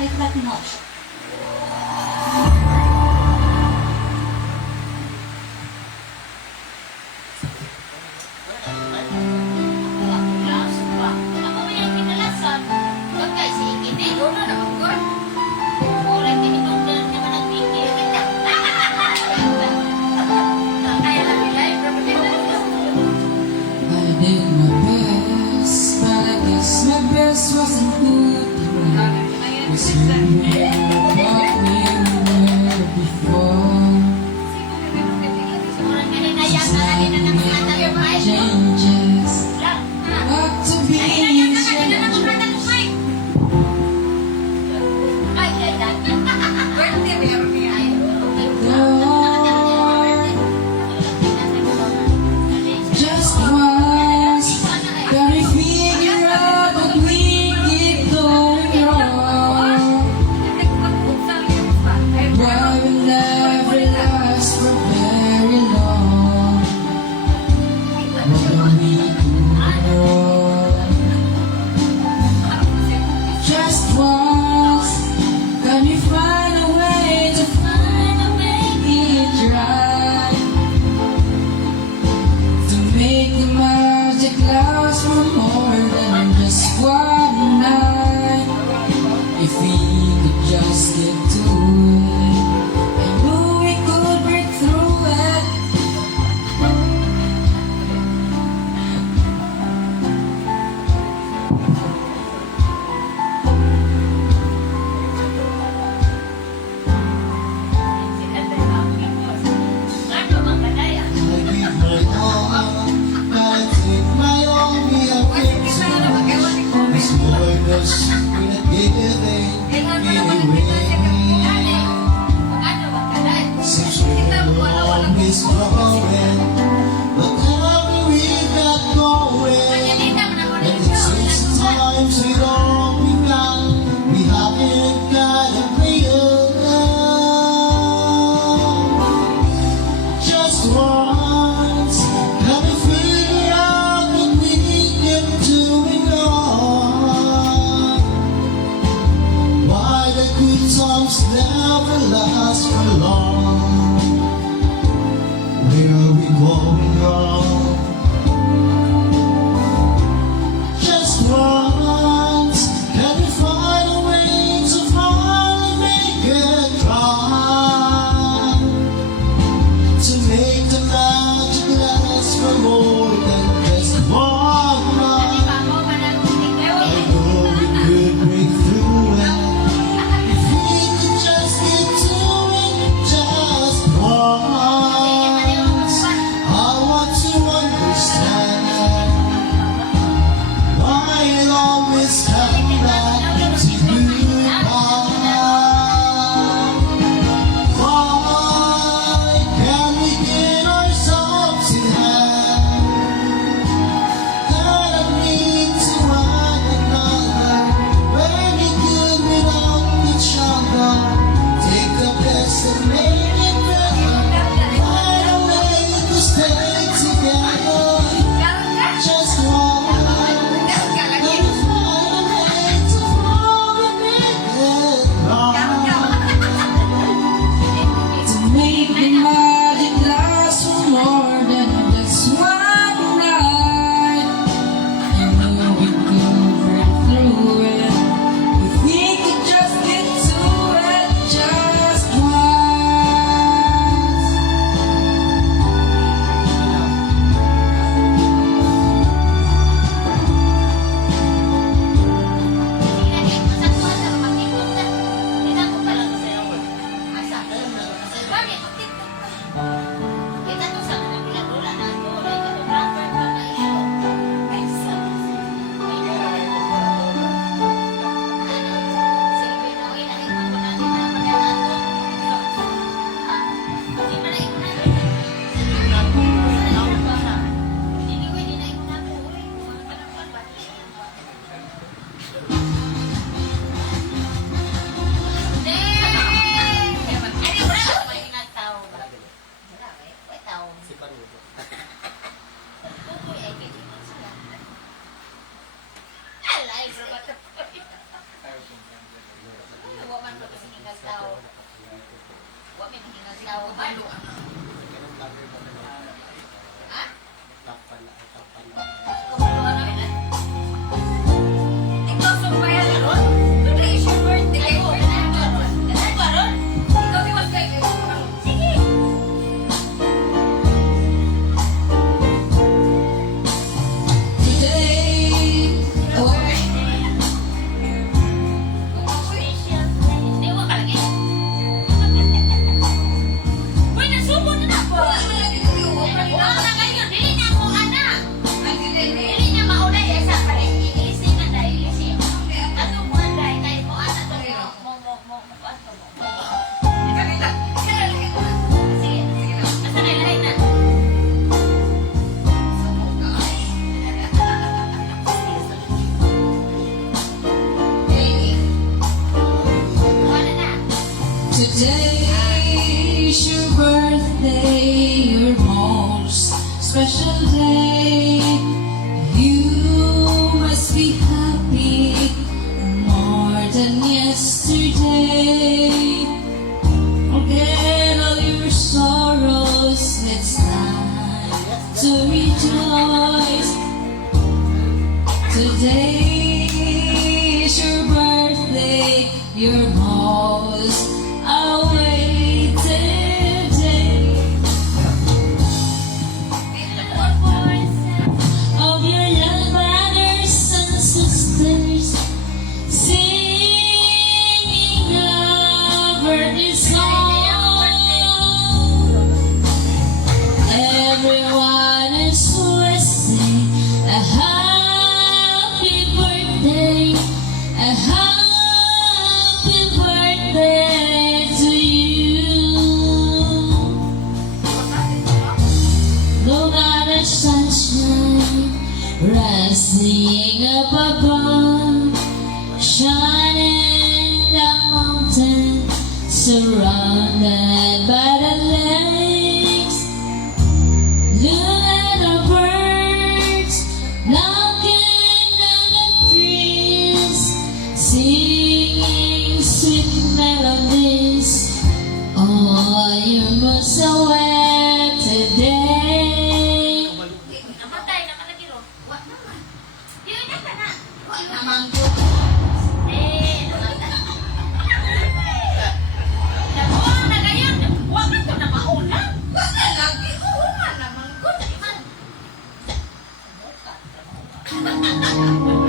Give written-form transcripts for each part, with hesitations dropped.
like that much. Wasn't good enough. Was you what we were before? Changes. What to be just once. Gotta figure out what we keep going wrong. Why we never last for very long. What do we do wrong? Just once. Can you find a way to make it right? To make the magic last for more than just one night. If we could just get to it, I knew we could break through it. It's growing, but now we've got going, and it seems sometimes we don't we haven't got a plan. Just once, can we figure out what we can do it all? Why the good times never last for long? Where are we going wrong? Just once, can we find a way to finally make it right? To make the magic last for more than just one night. I know we could break through it if we could just get to it just once. I want to understand why it always come back to you. Why can't we get ourselves in hand? That I need to one another. We're good without each other. Take the best and make it better. Find a way to stay together. Just one. Find a way to fall and make it right. To make the magic last for more than just one night. I knew we could break through it if we could just get to it just once. Today, oh, today's your birthday, your most special day. You must be happy more than yesterday. Forget all your sorrows, it's time to rejoice. Today is your birthday, your most awaited day. Of your young brothers and sisters singing a birthday song. Everyone is wishing a happy birthday, a happy birthday to you. Look at the sunshine rising up above, shining the mountain, surrounded by the lakes. Look at the birds knocking down the trees, singing sweet melodies. Oh, you must away today.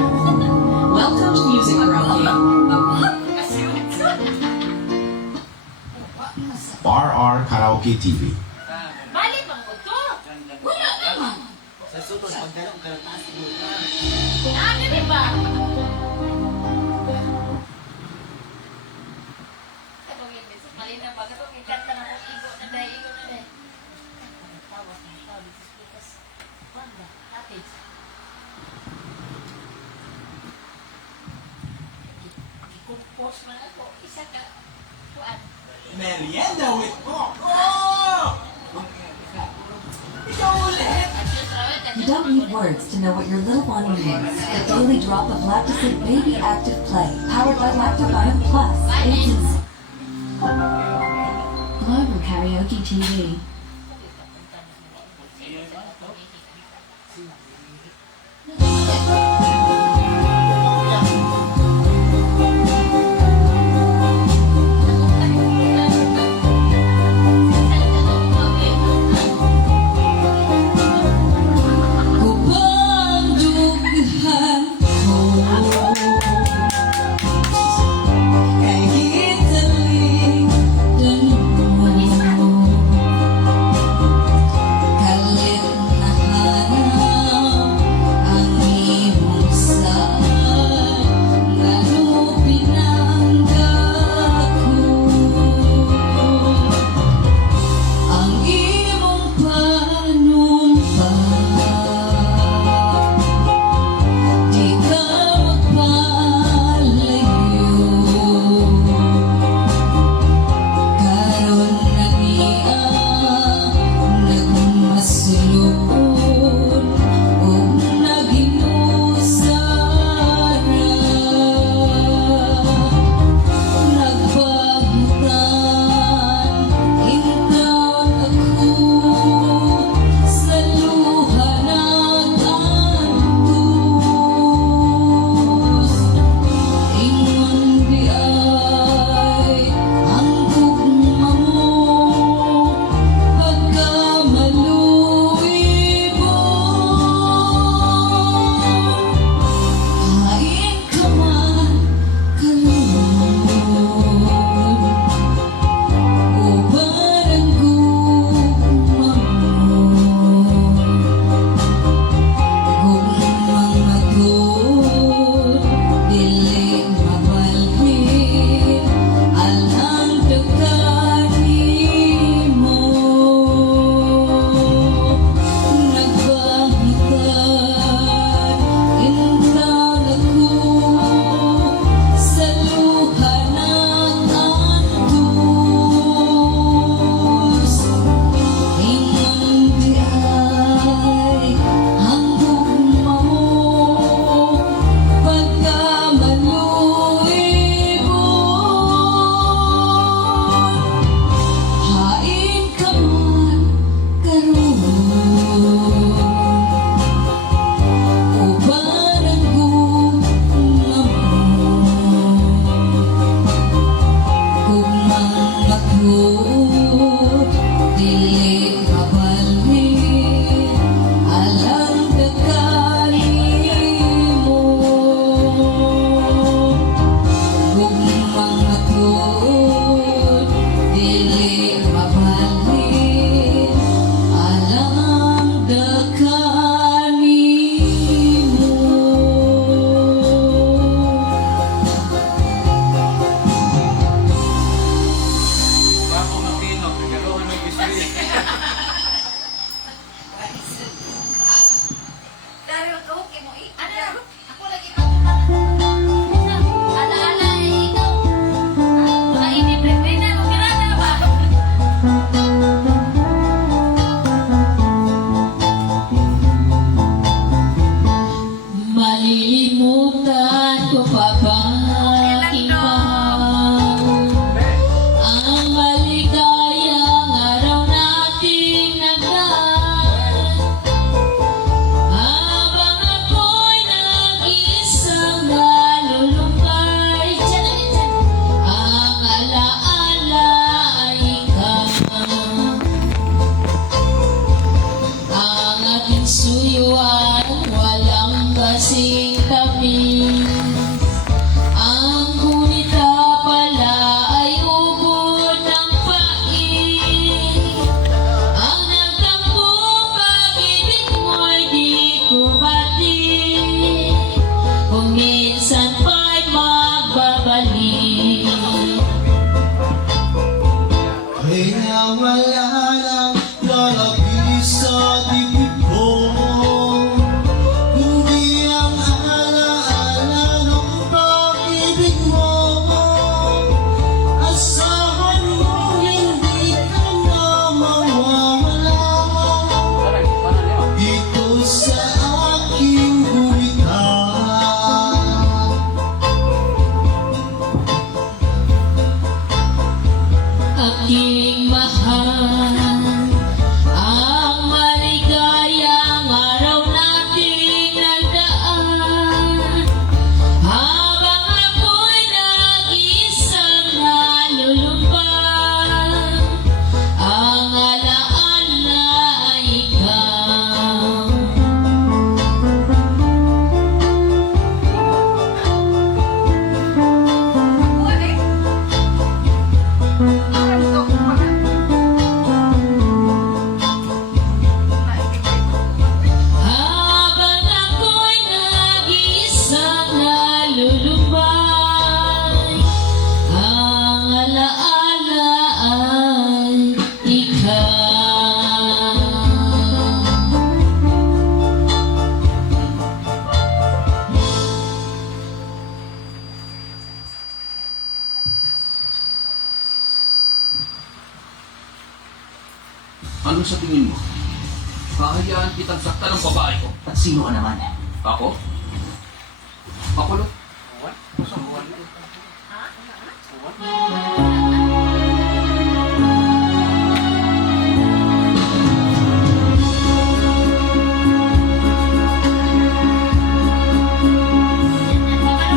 Welcome to Music Karaoke. RR Karaoke TV. Balik bang ko to? Wala naman. Sa sunod, pagdala ko taas mo. Ano di ba? Katong yung beses, mali na ba? Katong yung kanta na kung igo na day, igo na day. Tawas na, tawas. Because, wanda, natin. I-compose man ako. Isa ka, kuan. Merienda with Coke! Oh! Ikaw ulit! You don't need words to know what your little one needs. The daily drop of Lactosyd Baby Active Play, powered by Lactobiome Plus. It's Global Karaoke TV. Upang dughan ko kay hitaling dano, kalit na hanaw sa tingin mo? Hahayaan kitang saktan ng babae ko. At sino ka naman? Ako? Ako lang. Baka naman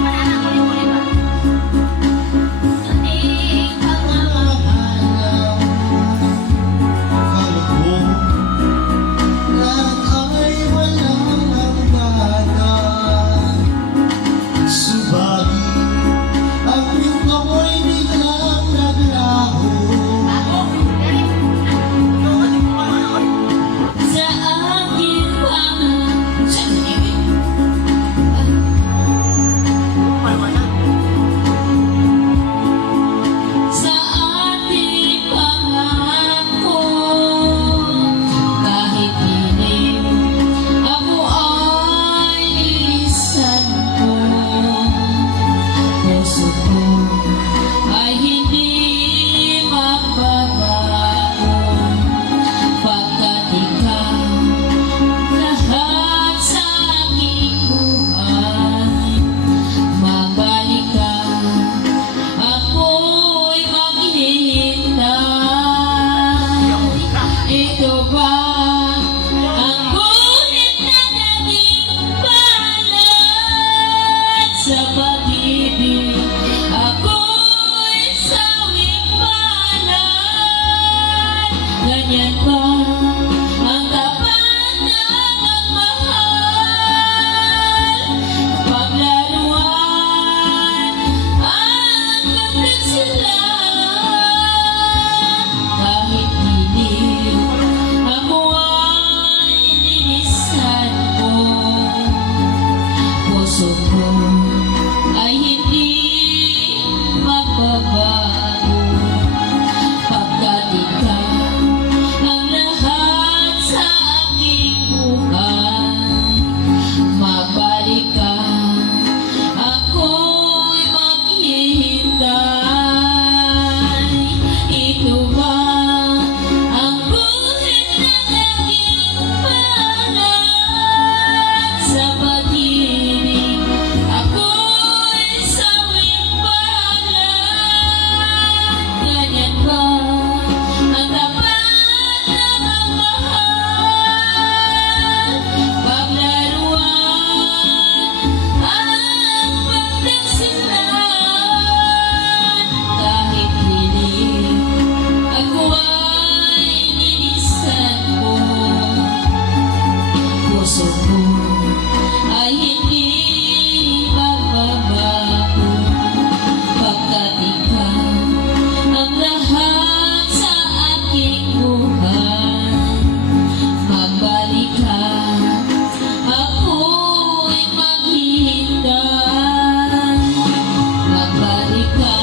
anak ko yung uli ba? Ating pangalan. Akala ko lahat ay walang hangganan. Subalit ang iyong kamay biglang naglaho. Sa aking pangalan. Sa ibig. Sa ating pangako, kahit hindi ako ay lisan ko, puso ko ay hindi magbabago, pagkat ikaw lahat sa aking buhay. Magbalik ka, ako'y maghihintay. Ito ba ang ngunit na naging palad sa pag-ibig? Ako'y sawing palad. Ganyan ba ang tapat na magmahal? Paglaruan ang pagkasilan. Kahit hindi ako ay linisan ko, puso ko ay hindi magbabago, pagkat ikaw ang lahat sa aking buhay. Magbalik ka, ako'y maghihintay. Ito ba ang buhay na naging palad sa pag-ibig? Ako'y sawing palad. Ganyan ba ang tapat na magmahal? Paglaruan ang pagkasilan. Kahit hindi ako ay linisan ko, puso ko ay hindi magbabago, pagkat ikaw ang lahat sa aking buhay. Magbalik ka, ako'y maghihintay. Magbalik ka,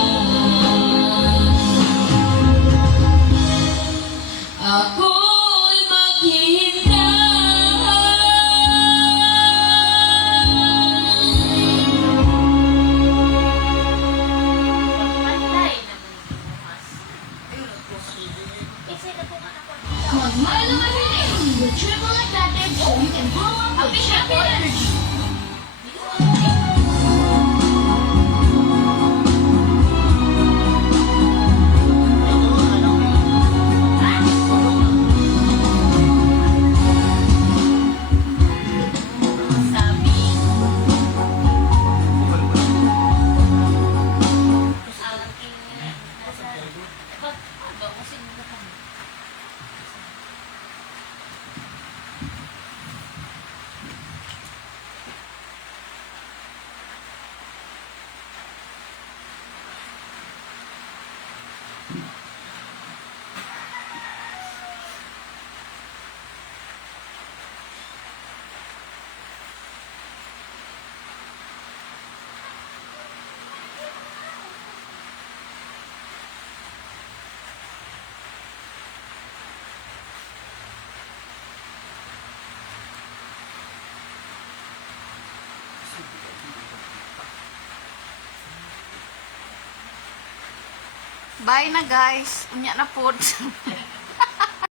ako'y Pantay maghihintay. na mas. Isay na po ka na po. Milo Everything with triple advantage so you can blow up with triple energy. Sabi. Ang aking nasa. Ba, kasi nila kami. Bye na guys. Unya na po.